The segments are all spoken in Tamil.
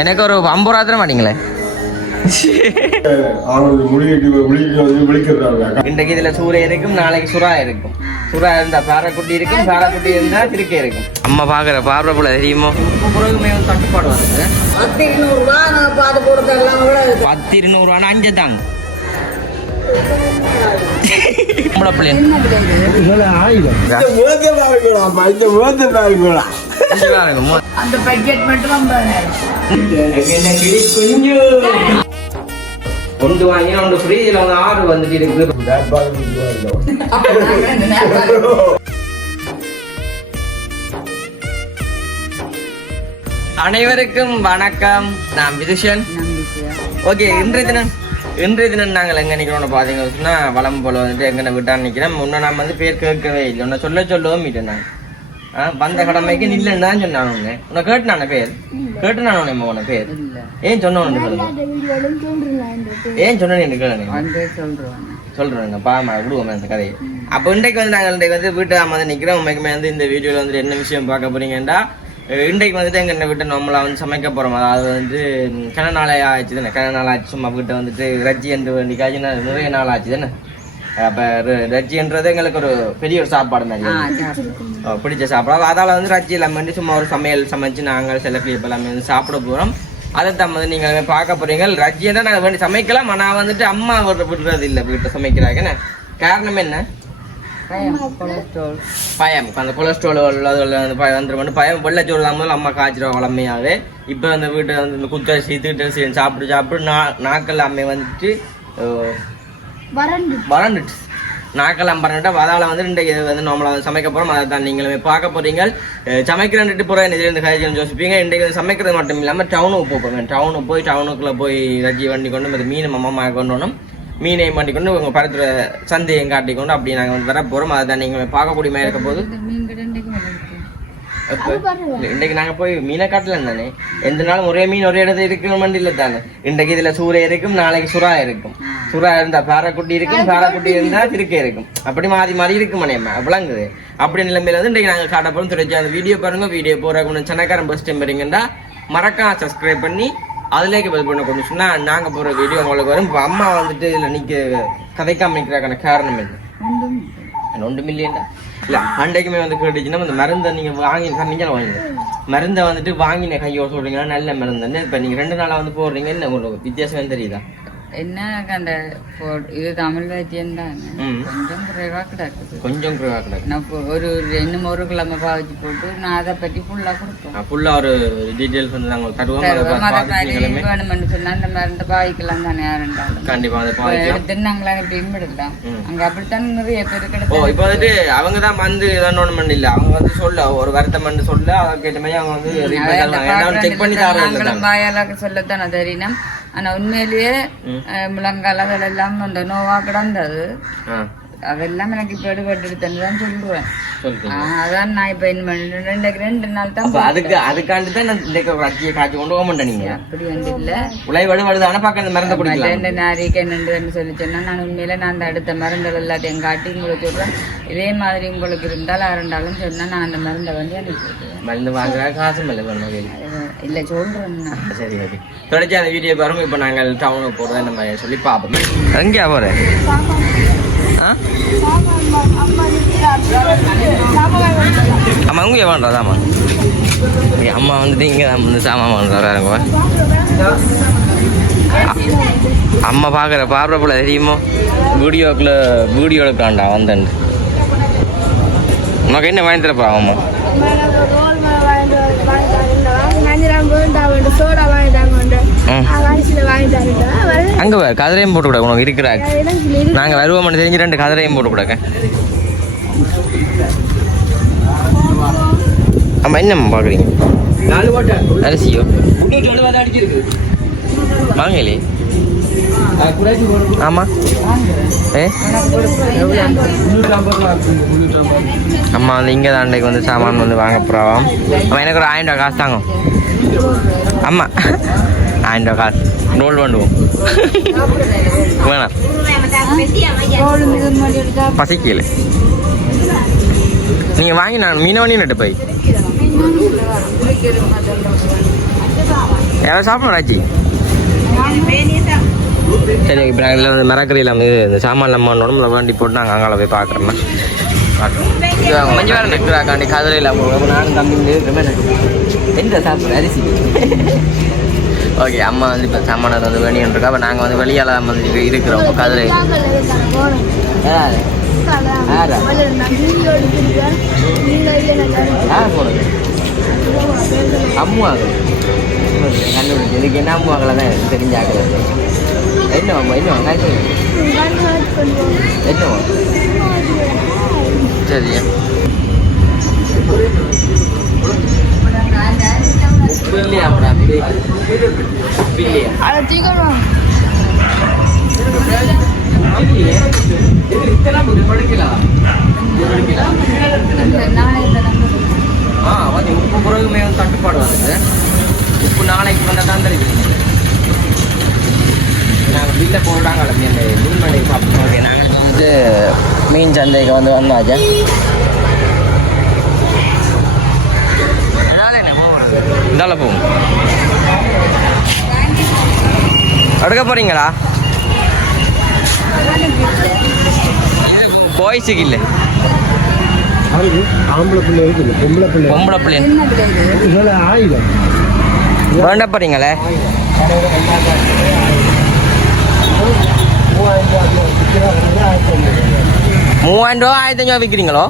எனக்கு ஒரு 50 ரூபா தர மாட்டீங்களே? இன்றைக்கு இதுல சூரிய இருக்கும், நாளைக்கு சுறா இருக்கும். சுறா இருந்தா பாறைக்குட்டி இருக்கும், பாறைக்குட்டி இருந்தா திருக்கே இருக்கும். அம்மா பாக்குற பார்வை போல தெரியுமோ? புறகுமே தட்டுப்பாடு வருது. 10-200 ரூபா பாத்து போடுறதெல்லாம் 10-200 ரூபா 5 தாங்க. அந்த பட்ஜெட் மட்டும் ஒன்று வாங்கி அவங்க ஃப்ரீஜில் வந்து 6 வந்துட்டு இருக்கு. அனைவருக்கும் வணக்கம். நான் விதுஷன். ஓகே, இன்றைய தினம் நாங்கள் எங்கே நிற்கிறோம்னு பார்த்தீங்கன்னு சொன்னால் வளம் போல் வந்துட்டு எங்கே விட்டான்னு நிற்கிறோம். முன்னே நம்ம வந்து பேர் கேட்கவே இல்லை, உன்னை சொல்லவும் மீட்டேன். நான் வந்த கடமைக்கு நில்லுன்னு தான் சொன்னாங்க. உன்னை கேட்டு நான் பேர் கேட்டு நான் உன்னை பேர் ஏன் சொன்னோன்னு சொல்லுங்க. ஏன் சொன்னேன்னு சொல்றேங்க பாமா விடுவோம் அந்த கதையை. அப்போ இன்றைக்கு வந்து நாங்கள் வந்து வீட்டு வந்து நிற்கிறோம். உண்மைக்குமே வந்து இந்த வீடியோவில் வந்துட்டு என்ன விஷயம் பார்க்க போறீங்கன்னா, இன்றைக்கு வந்துட்டு எங்கள் வீட்டை நம்மளா வந்து சமைக்க போகிறோம். அதாவது வந்து கன நாளே ஆச்சு தானே, கன நாள் ஆச்சு. சும்மா வீட்டை வந்துட்டு ரஜ்ஜி என்று வேண்டிக்காச்சுன்னா நிறைய நாள் ஆச்சு தானே. அப்போ ரஜ்ஜின்றது எங்களுக்கு ஒரு பெரிய ஒரு சாப்பாடு மாதிரி பிடிச்ச சாப்பாடு. அதால் வந்து ரஜ்ஜி எல்லாமே வந்து சும்மா ஒரு சமையல் சமைச்சு நாங்கள் சில கிளிப் எல்லாமே வந்து சாப்பிட போகிறோம். அதை தான் வந்து நீங்கள் பார்க்க போகிறீங்க. ரஜ்ஜியை தான் நாங்கள் வேண்டி சமைக்கலாம். ஆனால் வந்துட்டு அம்மா விடுறது இல்லை வீட்டை சமைக்கிறாங்க. காரணம் என்ன? பயம். அந்த கொலஸ்ட்ரால் வந்துடும் பயம். வெள்ளச்சோறு தான் அம்மா காய்ச்சிரும் வளமையாகவே. இப்போ அந்த வீட்டை வந்து இந்த குத்தரிசி தீட்டரிசி சாப்பிட்டு நாக்கள் அம்மையை வந்துட்டு வறண்டுட்டு நாக்கெல்லாம் பறந்துட்டா. அதால் வந்து இன்றைக்கு வந்து நம்மளை வந்து சமைக்க போகிறோம். அதை தான் நீங்களுமே பார்க்க போகிறீங்க. சமைக்கிறேன்ட்டு போகிற இதில் காய்ச்சல் யோசிப்பீங்க. இன்றைக்கு வந்து சமைக்கிறது மட்டும் இல்லாமல் டவுனுக்கு போவேன். டவுனுக்குள்ளே போய் ரஜ்ஜி வண்டி கொண்டு அந்த மீன் அம்மா கொண்டு வரணும். மீனையும் வண்டி கொண்டு உங்கள் பரத்துல சந்தையும் காட்டிக்கொண்டு அப்படி நாங்கள் வந்து வர போகிறோம். அதை தான் நீங்கள் பார்க்கக்கூடிய மாதிரி இருக்க போது. இன்றைக்கு நாங்கள் போய் மீனை காட்டலாம் தானே. எந்த நாளும் ஒரே மீன் ஒரே இடத்துல இருக்கணும் இல்லை தானே. இன்றைக்கு இதில் சூரிய இருக்கும், நாளைக்கு சுறா இருக்கும். சுறா இருந்தா பாறைக்குட்டி இருக்கும், பாறைக்குட்டி இருந்தா திருக்கே இருக்கும். அப்படி மாறி மாறி இருக்கும் மணியம்மா விளங்குது. அப்படி நிலைமையில வந்து இன்றைக்கு நாங்கள் காட்ட போகிறோம். தொடர்ச்சி அந்த வீடியோ பாருங்க. வீடியோ போகிற சென்னக்காரன் பஸ் டைம் வரீங்கன்னா மறக்காம சப்ஸ்கிரைப் பண்ணி அதுலேயே பதில் பண்ண கொண்டு சொன்னால் நாங்கள் போகிற வீடியோ உங்களுக்கு வரும். இப்போ அம்மா வந்துட்டு இதில் கதைக்காம நிற்கிறாக்கான காரணம் இல்லை. 1 மில்லியன்டா இல்லை அண்டைக்குமே வந்து கேட்டுச்சுன்னா இந்த மருந்தை நீங்கள் நீங்கள் வாங்கிங்க. மருந்தை வந்துட்டு வாங்கின கையோட சொல்கிறீங்கன்னா நல்ல மருந்து. இப்போ நீங்கள் 2 நாளாக வந்து போடுறீங்க. என்ன உங்களுக்கு வித்தியாசம் தெரியுதா? என்ன அந்த இது தமிழ் வைத்தியம் தான் கொஞ்சம் குறைவா கிடக்குது. கொஞ்சம் குறைவா கிடக்கு. நான் இன்னும் ஒரு கிழமை பாவிச்சு போட்டு நான் அதை பற்றி ஃபுல்லா கொடுப்போம். ஃபுல்லா ஒரு டீட்டெயில்ஸ் வந்து நாங்கள் தருவோம். வேணும்னு சொன்னா அந்த மருந்து பாவிக்கலாம் தானே யாருண்டாலும். கண்டிப்பா அதை எடுத்து நாங்களாம் எப்பயும் விடலாம். அங்க அப்படித்தான் நிறைய பேர் கிடைக்கும். இப்போ வந்துட்டு அவங்க தான் வந்து இதோன்னு இல்லை. அவங்க வந்து சொல்ல ஒரு வருத்தம் வந்து சொல்ல அதுக்கேற்ற மாதிரி அவங்க வந்து செக் பண்ணி தர வாயாலாக சொல்லத்தானே தெரியும். ஆனா உண்மையிலேயே முழங்கால அதெல்லாம் அந்த நோவா கிடந்தது. அதெல்லாம் எனக்கு இப்ப எடுபட்டுதான் சொல்லுவேன். அதான் நான் இப்ப என்ன 2 நாள் தான் அதுக்காண்டி தான் ரஜ்ஜியை காய்ச்சி கொண்டு போக மாட்டேன். நீங்க அப்படி வந்து இல்ல உழைவடுவடுதான பாக்க மருந்து குடிக்கலாம் நாரிக்கு என்னன்னு சொல்லி சொன்னா நான் உண்மையில நான் அந்த அடுத்த மருந்துகள் எல்லாத்தையும் காட்டி உங்களுக்கு சொல்றேன். இதே மாதிரி உங்களுக்கு இருந்தாலும் இருந்தாலும் சொன்னா நான் அந்த மருந்தை வந்து அனுப்பி மருந்து வாங்குற காசும் இல்ல சொல்றேன். சரி ஓகே, தொடர்ச்சி அந்த வீடியோ பாருங்க. இப்ப நாங்கள் டவுனுக்கு போறோம் நம்ம சொல்லி பாப்போம். எங்கேயா போறேன்? அம்மா இங்கே வேண்டாம். அம்மா வந்துட்டு இங்கே தான் வந்து சாமான் வாங்குறாங்க. அம்மா பார்க்குற பார்வை போல தெரியுமோ? வீடியோவில் காண்டா வந்தேன். உனக்கு என்ன வாங்கி தரப்பா? அம்மா அங்க கதிரையும் போட்டு கொடுக்க உனக்கு இருக்கிற நாங்க வருவோம் தெரிஞ்சு 2 கதிரையும் போட்டு கொடுக்க. ஆமா என்னம்மா பாக்குறீங்க? அரிசியோ வாங்கலே? ஆமா அம்மா வந்து இங்கே தான் அன்றைக்கு வந்து சாமான் வந்து வாங்க போகிறாவாம். அம்மா எனக்கு ஒரு 1000 ரூபா காசு தாங்க. அம்மா 1000 ரூபா காசு ரோல் பண்ணுவோம். வேணாம் பசிக்கல. நீங்கள் வாங்கி நான் மீனவனி நட்டு போய் யாரும் சாப்பிடும் ராஜி சரி இப்போ நாங்கள் இதில் வந்து மரக்கறியில் வந்து இந்த சாமான் நம்மளோட வேண்டி போட்டு நாங்கள் அங்கே போய் பார்க்குறோம்னா மஞ்சள் வேறு நெக்கிறாக்காண்டி கதிரை இல்லாமல் நானும் தம்பி எந்த சாப்பிட்ற அரிசி ஓகே அம்மா வந்து இப்போ சாமான வந்து வேணியன்றிருக்கா அப்போ நாங்கள் வந்து வெளியால் வந்து இருக்கிறோம் கதிரை அம்மாங்க கண்டுபிடிச்சு இதுக்கு என்ன அம்மாக்களை தான் தெரிஞ்சாக்கல என்னவாம்மா என்னவா என்னவா சரியா இல்லையா உப்பு பிறகுமே வந்து தட்டுப்பாடு வருது உப்பு நாளைக்கு வந்தால் தான் தெரியுது நாங்கள் வீட்டில் போடுறாங்க அந்த மீன் மண்டைக்கு சாப்பிட்றோம் ஓகே நாங்கள் வந்து மீன் சந்தைக்கு வந்து வந்தாச்சா இந்தால போகும் அடுக்க போகிறீங்களா பாய்ஸுக்கு இல்லை ஆம்பளை பிள்ளை இருக்குது பொம்பளை பிள்ளை ஆயுதம் வேண்ட போறீங்களே 3000 ரூபா 1500 விற்கிறீங்களோ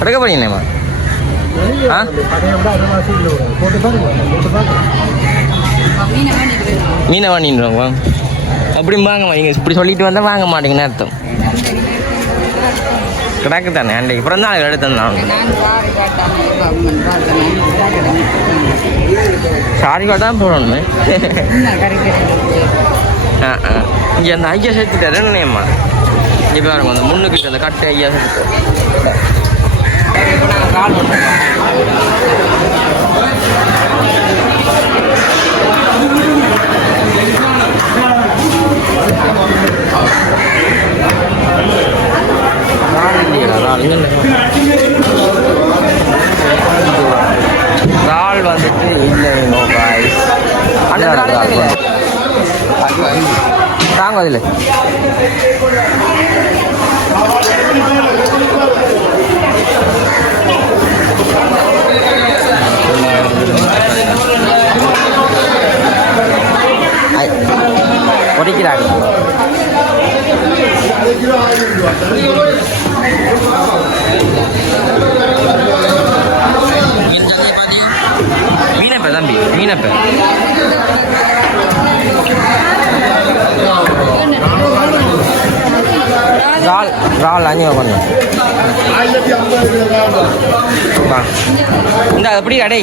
அடுக்க போறீங்களேம்மா மீனை வாங்கிடுவாங்க அப்படி வாங்க நீங்கள் இப்படி சொல்லிட்டு வந்தால் வாங்க மாட்டீங்கன்னு அர்த்தம் கிடக்கு தானே அன்றைக்கு அப்புறம் தான் எடுத்தேன் நான் சாரி தான் போடணுமே இங்கே அந்த ஐயா சேர்த்துட்டாரு என்னம்மா இப்போ பாருங்க அந்த முன்னுக்கிட்ட அந்த கட்டு ஐயா சேர்த்து இப்போ நாங்கள் கால் பண்ணுறோம் ரால் வந்துட்டு இல்லை தாங்க அதில் ஒடிக்கிறாங்க மீனப்ப தம்பி மீனப்ப ரால் ரால் 500 கொஞ்சம் இந்த எப்படி கடை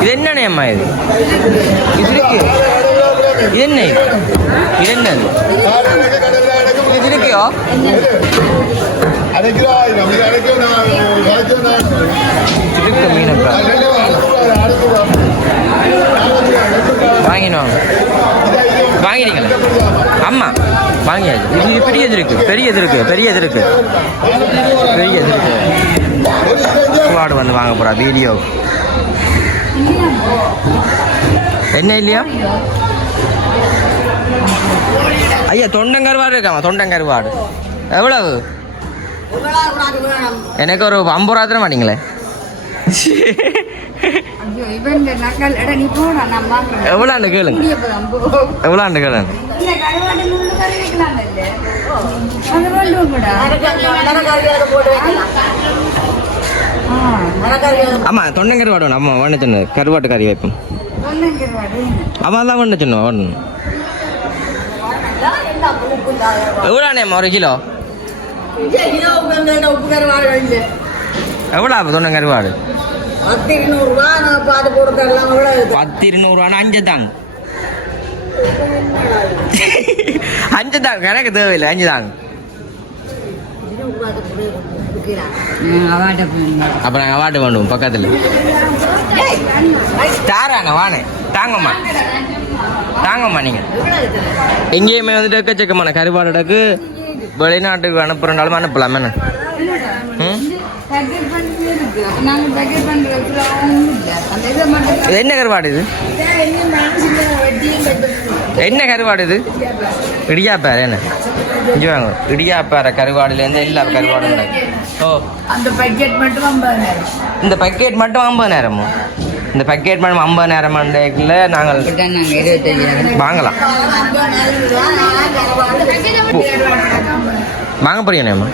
இது என்னண்ணே அம்மா இது இது இருக்கு இது என்ன இது என்னது இது இருக்கியோ இருக்கு மீனப்பா வாங்கினோம் வாங்கினீங்களா அம்மா வாங்கியாச்சு இது பெரியது இருக்கு பெரியது இருக்கு பெரியது இருக்கு பெரியது இருக்கு வார்டு வந்து வாங்க போறா வீடியோ என்ன இல்லையா ஐயா தொண்டங்கருவாடு இருக்காமா தொண்டங்கருவாடு எவ்வளவு எனக்கு ஒரு 50 ரூபா தர மாட்டீங்களே எவ்வளோண்டு கேளுங்க எவ்வளோண்டு கேளுங்க ஆமா தொண்டங்கருவாடு வேணும் அம்மா வேண சொன்ன கருவாட்டு கறி வைப்போம் அவன் தான் வேண சொன்ன வேணும் எவ்வளோண்ணே ஒரு கிலோ எவ்வளோ தொண்டை கருவாடு 10-200 5 தாங்க 5 தாங்க கணக்கு தேவையில்லை 5 தாங்க அப்போ நாங்கள் அவாட்டு பண்ணுவோம் பக்கத்தில் தாராண்ணா வானே தாங்கம்மா தாங்கம்மா நீங்க எங்கேயுமே வந்துட்டு எக்கச்சக்கமான கருவாடுக்கு வெளிநாட்டுக்கு அனுப்புறனாலும் அனுப்பலாமே என்ன என்ன கருவாடு இது என்ன கருவாடு இது இடியாப்பாரு என்ன இங்கே வாங்க இடியாப்பார கருவாடுலேருந்து எல்லா கருவாடும் ஓ அந்த பக்கெட் மட்டும் 50,000 இந்த பக்கெட் மட்டும் 50,000 இந்த பக்கெட் மட்டும் 50,000 நாங்கள் வாங்கலாம் வாங்க போறீங்கண்ணேம்மா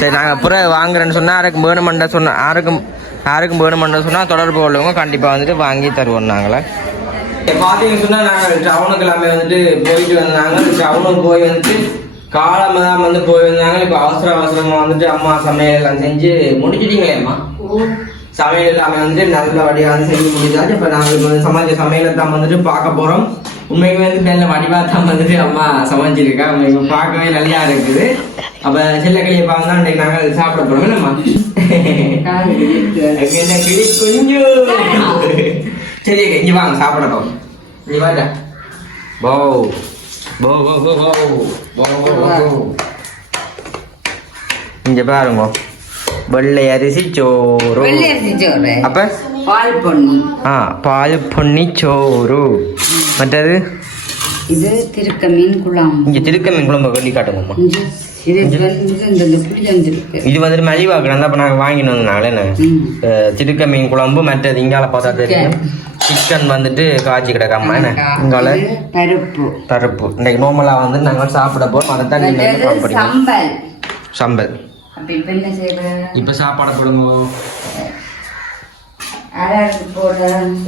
சரி நாங்கள் புறம் வாங்குறேன்னு சொன்னால் யாருக்கும் வேணுமெண்டா சொன்னால் யாருக்கும் வேணுமெண்டா சொன்னால் தொடர்பு உள்ளவங்க கண்டிப்பாக வந்துட்டு வாங்கி தருவோம் நாங்களே பார்த்தீங்கன்னு சொன்னால் நாங்கள் டவுனுக்கு எல்லாமே வந்துட்டு போயிட்டு வந்தாங்க டவுனுக்கு போய் வந்துட்டு காலமாக தான் வந்து போய் வந்தாங்க இப்போ அவசரமாக வந்துட்டு அம்மா சமையல் எல்லாம் செஞ்சு முடிச்சிட்டீங்களேம்மா சமையல் எல்லாமே வந்துட்டு நல்லபடியாக வந்து செஞ்சு முடிச்சாச்சு இப்போ நாங்கள் இப்போ சமைச்ச சமையலை தான் வந்துட்டு பார்க்க போகிறோம் உண்மைக்கு வந்து நல்ல வடிவாக தான் வந்துட்டு அம்மா சமைச்சிருக்கா இப்போ பார்க்கவே நல்லா இருக்குது அப்போ செல்லக்கிளியை பார்த்து தான் இன்றைக்கு நாங்கள் சாப்பிட போகிறோம் என்னம்மா என்ன கிளி கொஞ்சம் சரி இங்கே வாங்க சாப்பிடணும் நீ வாடா போ போ போ போ போ போ இங்க பாருங்க வெள்ளை அரிசி சோறு அப்ப பால் பொன்னி சோறு மற்றது இது திருக்க மீன் குழம்பு இங்க திருக்க மீன் குழம்பு வெள்ளி காட்டுங்கம்மா இது வந்துட்டு மலிவாக்குறேன் அப்ப நாங்க வாங்கிட்டு வந்தனால என்ன திருக்க மீன் குழம்பு மற்றது இங்கால பார்த்தா தெரியும் சிக்கன் வந்துட்டு காய்ச்சி கிடக்காம என்ன இங்கால பருப்பு இன்னைக்கு நார்மலா வந்து நாங்கள் சாப்பிட போறோம் அதை தான் நீங்க சம்பல் இப்ப சாப்பாடு போடுங்க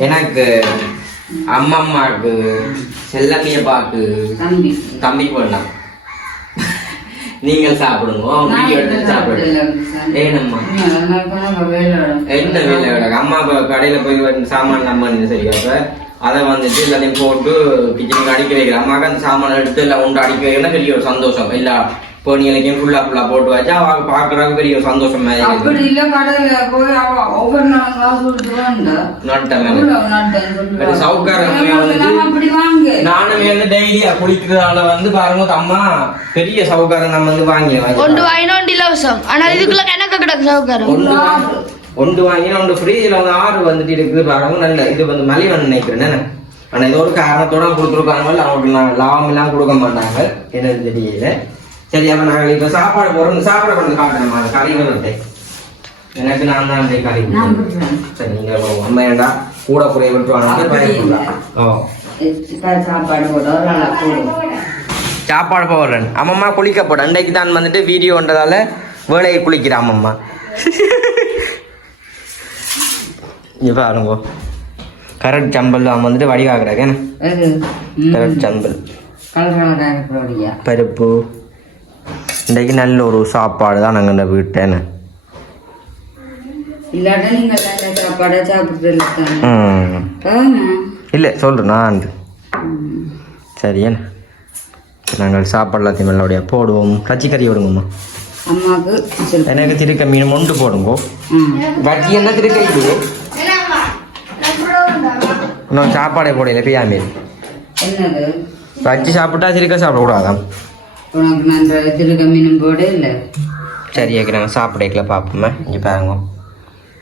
எனக்கு அம்மம்மாக்கு செல்லம்மையப்பாக்கு தம்பிக்கு வேண்டாம் நீங்கள் சாப்பிடுங்க ஏனம்மா என்ன வேலை அம்மா கடையில போய் சாமான் அம்மா சரியா அப்ப அதை வந்துட்டு எல்லாத்தையும் போட்டு கிச்சனுக்கு அடிக்க வைக்கிறேன் அம்மாவுக்கு அந்த சாமான் எடுத்து எல்லாம் உண்டு அடிக்க வைக்கிறேன்னா பெரிய ஒரு சந்தோஷம் எல்லா பொண்ணுங்களுக்கும் ஃபுல்லா போட்டு வச்சா அவங்க பாக்குறதுக்கு பெரிய ஒரு சந்தோஷம் நானுமே வந்து டெய்லியா குளிக்கிறதால வந்து பாருங்க அம்மா பெரிய சவுக்காரம் நம்ம வந்து வாங்கி ஒன்று வாங்கி ஒன்று ஃப்ரீஜில் வந்து 6 வந்துட்டு இருக்குது பாருங்க நல்ல இது வந்து மலிவன் நினைக்கிறேன் ஆனா ஏதோ ஒரு காரணத்தோட கொடுத்துருக்காங்க அவங்களுக்கு லாபம் எல்லாம் கொடுக்க மாட்டாங்க என்னது தெரியல சரி அப்ப நாங்கள் இப்ப சாப்பாடு போறோம் சாப்பாடு கொண்டு காட்டுறோம் அது கறிகள் எனக்கு நான் தான் கறி சரி நீங்க அம்மா ஏண்டா கூட குறைய விட்டுவாங்க சாப்பாடு போடுறேன் அம்மம்மா குளிக்க போட அன்றைக்கு தான் வந்துட்டு வீடியோன்றதால வேலையை குளிக்கிறேன் அம்மம்மா இங்க பாருங்க கரெக்ட் சம்பல் வந்துட்டு வடிவாக்குறாங்க கரெக்ட் சம்பல் பருப்பு இன்றைக்கு நல்ல ஒரு சாப்பாடு தான் நாங்கள் இந்த வீட்டேன்னு இல்லை சொல்கிறேன் நான் சரியா நாங்கள் சாப்பாடு எல்லாத்தையும் நல்லபடியாக போடுவோம் கறி விடுங்கம்மா அம்மாவுக்கு எனக்கு திருக்க மீன் ஒன்று போடுங்கோ வட்டி என்ன திருக்க இது இன்னும் சாப்பாடே போடல பியா மீன் வச்சு சாப்பிட்டா திருக்க சாப்பிடக்கூடாதான் திருக்க மீனும் போட இல்லை சரி நாங்கள் சாப்பிடக்கல பார்ப்போமே இங்கே பாருங்க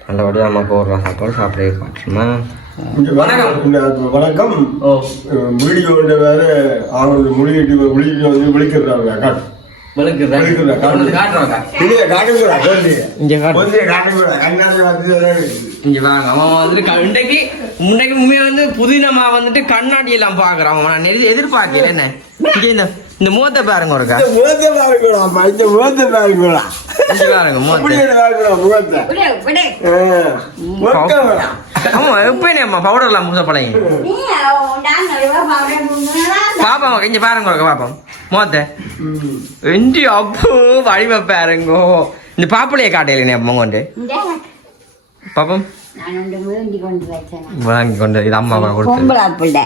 நல்லபடியாக நம்ம போடுறோம் சாப்பாடு சாப்பிட காட்டுறோமா வணக்கம் வீடியோ வேற அவங்க முடிக்கிட்டு வந்து விழிக்கிறாங்க புதினமா வந்துட்டு கண்ணாடி எல்லாம் பாக்குறான் நான் எதிர்பார்க்கல என்ன இந்த முகத்தை பாருங்க ஒருக்கா ஆமா எப்ப பவுடர் எல்லாம் முத பழகி பாப்பா இங்க பாருங்க ஒருக்கா பாப்போம் முகத்தை வெண்டி அப்போ வடிவ பாருங்கோ இந்த பாப்புளைய காட்டையில அம்மா கொண்டு பாப்போம் வாங்கி கொண்டு இது அம்மா கொடுத்து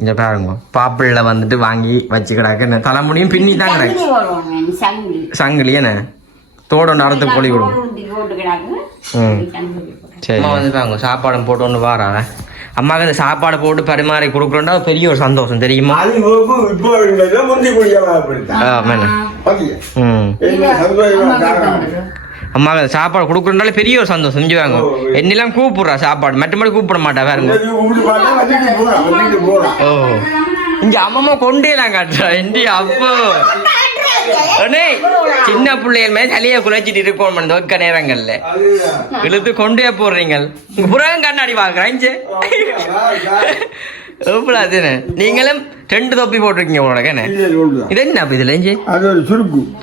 இங்க பாருங்க பாப்பிள்ல வந்துட்டு வாங்கி வச்சு கிடக்கு தலைமுடியும் பின்னி தான் கிடக்கு சங்கிலி என்ன தோட நடத்து பொலி விடும் அம்மா வந்து பாங்க சாப்பாடு போட்டு ஒன்று வாராங்க. அம்மாவுக்கு அந்த சாப்பாடு போட்டு பரிமாறி கொடுக்குறோம்னா பெரிய ஒரு சந்தோஷம் தெரியுமா? அம்மாவுக்கு அந்த சாப்பாடு கொடுக்குறோம்னாலே பெரிய ஒரு சந்தோஷம் செஞ்சுவாங்க. என்னெல்லாம் கூப்பிடுறா சாப்பாடு மற்றபடி கூப்பிட மாட்டா வேறுங்க. ஓ இங்க அம்மா கொண்டேலாம் காட்டுறா இந்தியா அப்போ சின்ன பிள்ளைகள் மேல சளியை குலைச்சிட்டு இருக்கோம் ஒக்க நேரங்கள்ல இழுத்து கொண்டே போடுறீங்க. புறகம் கண்ணாடி வாங்குறேன் நீங்களும் 2 தொப்பி போட்டிருக்கீங்க உங்களோட கண்ணே. இது என்ன இதுல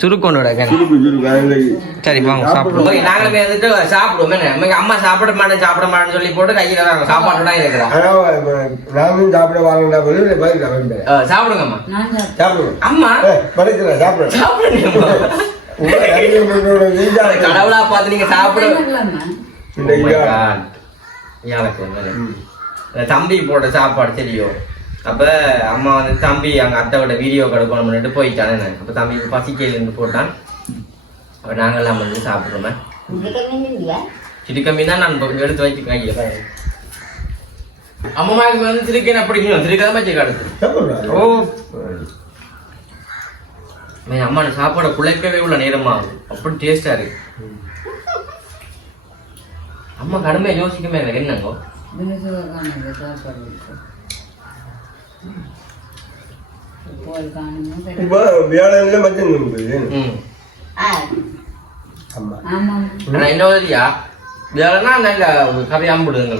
சுருக்கோனோட சரி வாங்க சாப்பிடுவோம். நாங்களுமே வந்துட்டு சாப்பிடுவோம். அம்மா சாப்பிட மாட்டேன்னு சொல்லி போட்டு கையில சாப்பாடு இருக்கிறோம். சாப்பிடுங்க அம்மா கடவுளா பார்த்து நீங்க சாப்பிடுங்க. தம்பி போட்ட சாப்பாடு தெரியும். அப்ப அம்மா வந்து தம்பி அங்க அத்தையோட வீடியோ கடுக்கணும்னுட்டு போயிட்டானே. அப்ப தம்பி பசிக்கையில இருந்து போட்டான். அப்ப நாங்கெல்லாம் வந்து சாப்பிடுறோமே. சிறுக்கம்மி தான் நான் எடுத்து வச்சு கையில அம்மாவுக்கு வந்து திருக்கேன் பிடிக்கணும். திருக்கதான் வச்சு கடத்து. ஓ அம்மா சாப்பாடை குழைக்கவே உள்ள நேரமா அப்படி டேஸ்டா இருக்கு. அம்மா கடுமையா யோசிக்கவே இல்லை என்னங்கோ இன்னொருயா வேலைன்னா நல்ல கதை அம்பிடுது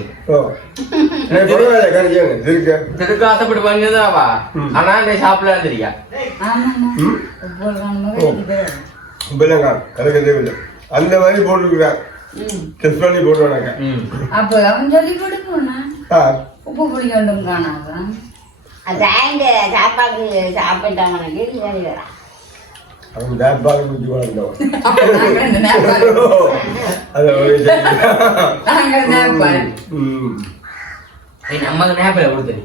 திருக்க ஆசைப்பட்டு வாங்கியதாவா. ஆனா நீ சாப்பிடலாம் தெரியா அந்த மாதிரி போட்டுருக்குறேன். அப்ப அவன் சொல்லி கொடுக்கணும் உப்பு புளி கொண்டும் காணாதான் சாப்பாடு சாப்பிட்டாங்க. அவன் நேப்பாடு குச்சி வாழ்ந்தோம். அம்மாக்கு நேப்பில கொடுத்து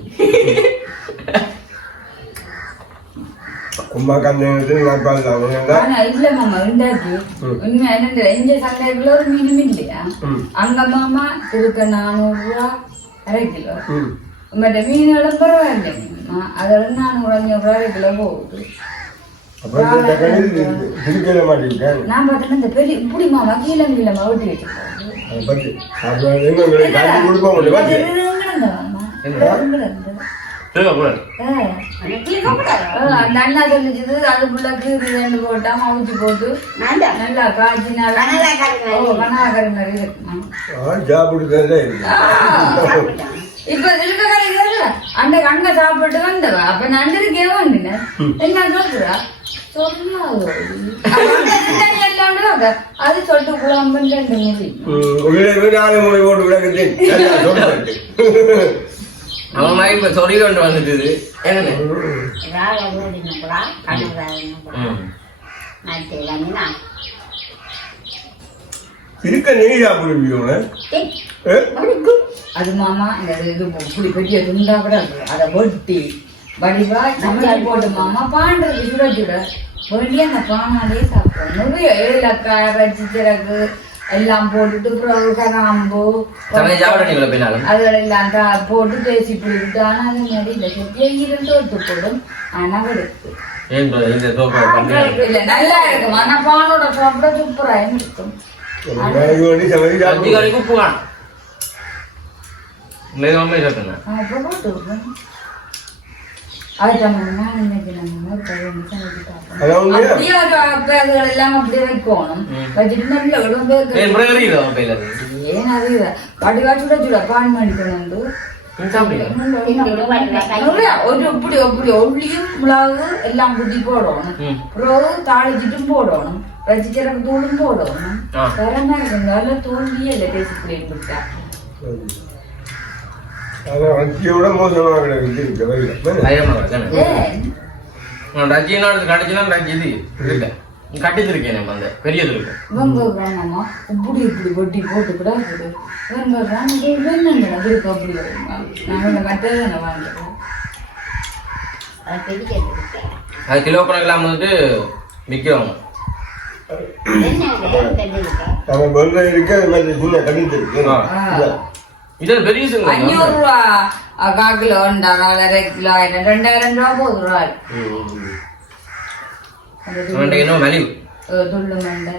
அம்மா கந்தது நேப்பாள் இல்ல மாமா உண்டாச்சு. உண்மை எந்த சந்தைக்குள்ள ஒரு மீனும் இல்லையா? அங்க மாமா கொடுக்க 400 ரூபா அரை கிலோ. மற்ற மீன்களும் பரவாயில்லைங்கம்மா. அதோட 400 அரை கிலோ போகுது. நான் பார்த்தேன்னா இந்த பெரிய இப்படி மாமா கீழே ஊட்டி வச்சிருக்கோம். நல்லா சொல்லிச்சது அதுக்குள்ள கீரை போட்டா அவிச்சு போட்டு நல்லா காய்ச்சினால கனகாக்கறி மாதிரி இருக்குமா. இப்ப இருக்க கடைகள் அந்த அங்க சாப்பிட்டு வந்தவா. அப்ப நன்றிருக்கே வந்தீங்க என்ன சொல்றா அது சொல்லிட்டு குழம்பு 2 முடி அவன் மாதிரி இப்ப சொல்லி கொண்டு வந்துட்டு இருக்க நெய் சாப்பிடுவீங்க. அது மாமா இந்த இது புளி பெரிய துண்டா கூட அதை வெட்டி வடிவா சமையல் போட்டு மாமா பாண்டது சுட சுட வேண்டிய அந்த பானாலே சாப்பிடுவோம். நிறைய ஏலக்காய் பச்சிச்சிறகு எல்லாம் போட்டுட்டு கிராம்பு அதெல்லாம் போட்டு பேசி பிடிக்கிட்டு. ஆனா அது மாதிரி இல்லை செட்டியை 2 ஒத்து போடும். ஆனா எடுத்து இல்ல நல்லா இருக்கும். ஆனா பானோட சாப்பிட சூப்பரா இருக்கும். எல்லாம் அப்படியே வைக்கணும். வச்சுட்டு நல்ல ஏன் அது வடிவா சுட சுட பான் பண்ணிக்கணும். ஒரு இப்படி இப்படி ஒல்லியும் மிளகு எல்லாம் குத்தி போடணும். பிறகு தாளிச்சிட்டும் போடணும். வச்சிச்சிறப்பு தூளும் போடணும். தரமா இருக்கும். நல்ல தோல்வியே இல்லை பேசி பிள்ளைங்க. கட்டிச்சிருக்கேன் அந்த பெரியது இருக்கு. இப்படி இப்படி கொட்டி போட்டு கூட அது கிலோ கணக்கெல்லாம் வந்துட்டு விற்கிறவங்க நம்ம வெள்ளை இருக்கு அது மாதிரி சின்ன கடித்து இருக்கு இதுல பெரிய 500 ரூபா 1/4 கிலோ 1.5 கிலோ 2000 ரூபா போகுது ரூபாய் என்ன மலிவு துள்ளு மண்டை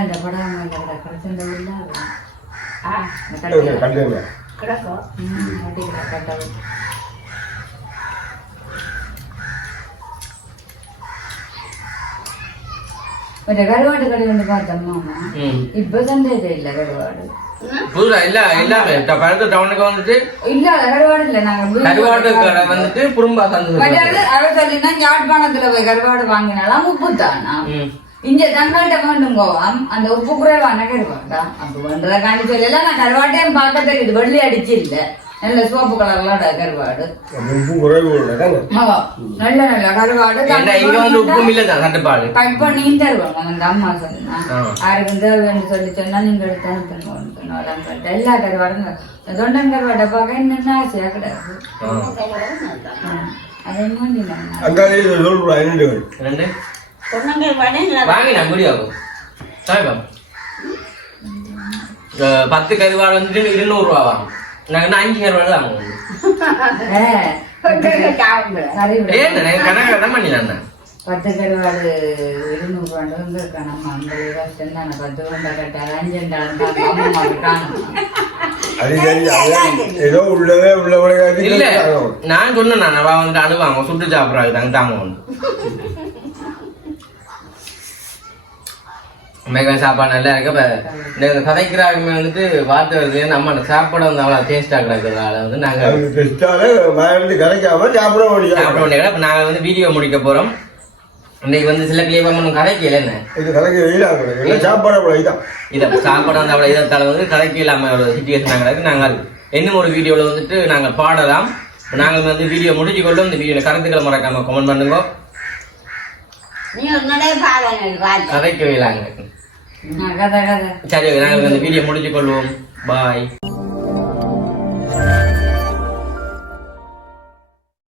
அந்த படம் கிடச்சந்த கண்டிப்பா கிடக்கும் ஒரு கருவாடு கடை வந்து பார்த்தோம்மா இப்ப சந்தேகம் இல்ல கருவாடு புதுசா இல்ல எல்லாமே பழுத்த டவுனுக்கு வந்துட்டு இல்ல கருவாடு இல்ல நாங்க கருவாடு கடை வந்துட்டு குறும்பா சந்தை சொல்லினா யாழ்ப்பாணத்துல போய் கருவாடு வாங்கினாலும் உப்பு தானா இங்க தங்கள்கிட்ட கொண்டும் போவாம் அந்த உப்பு குறைவான கருவாடா அப்ப பண்றத காண்டி சொல்லல நான் கருவாட்டையும் பார்க்க தெரியுது வெள்ளி அடிச்சு இல்ல நல்ல சோப்பு கலர்ல கருவாடு நல்ல நல்ல கருவாடு கட் பண்ணியும் தருவாங்க அந்த அம்மா சொன்னா யாருக்கு தேவைன்னு சொல்லி சொன்னா நீங்க எடுத்து அனுப்புங்க எல்லா கருவாடும் தொண்டன் கருவாடை பார்க்க என்னென்ன ஆசையா கிடையாது அதே மாதிரி வாங்கினா முடியாகும் 10 கருவாடு வந்துட்டு 200 ரூபா வாங்க நாங்க 5 கருவாடு வாங்குவோம் கணக்கு பண்ணிடலாம் 10 கருவாடு 200 ரூபாண்டு இருக்கானம்மா 50 வருஷம் தானே 10 ரூபா கட்டாது 5 காணும் இல்ல நான் சொன்னேன் நான் வந்து அனுவாங்க சுட்டு சாப்பிட்றாங்க தாங்க தாங்க மேகம் சாப்பாடு நல்லா இருக்கு. இப்போ இந்த கதைக்கிறாங்க வந்துட்டு வார்த்தை வருது நம்ம சாப்பாடு வந்து அவ்வளோ டேஸ்டாக கிடக்குறதால வந்து நாங்கள் சாப்பிட முடியாது. இப்போ நாங்கள் வந்து வீடியோ முடிக்க போகிறோம். இன்னைக்கு வந்து சில கிளியர் ஒன்றும் கதைக்கல என்ன இதை சாப்பாடு வந்து அவ்வளோ இதத்தால் வந்து கதைக்க இல்லாமல் ஒரு சுச்சுவேஷன் கிடக்கு. நாங்கள் இன்னும் ஒரு வீடியோவில் வந்துட்டு நாங்கள் பாடலாம். நாங்கள் வந்து வீடியோ முடிச்சுக்கொள்ளும். இந்த வீடியோவில் கருத்துக்களை மறக்காம கமெண்ட் பண்ணுங்க. கதைக்கவே இல்லைங்க. சரி, நாங்கள் இந்த வீடியோ முடிச்சுக்கொள்வோம். பாய்.